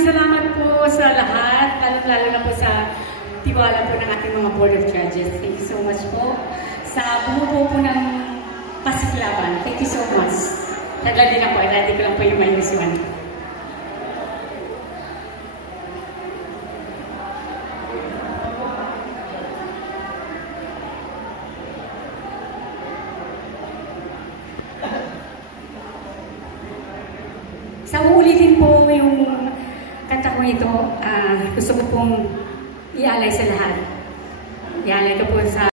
Maraming salamat po sa lahat, lalo na po sa tiwala po ng ating mga Board of Judges. Thank you so much po sa bumubuo po ng Pasiklaban. Thank you so much. Ready na po, ready ko lang po yung minus one. Sa uulitin po yung kanta ko ito, gusto ko pong ialay sa lahat. Ialay ko po sa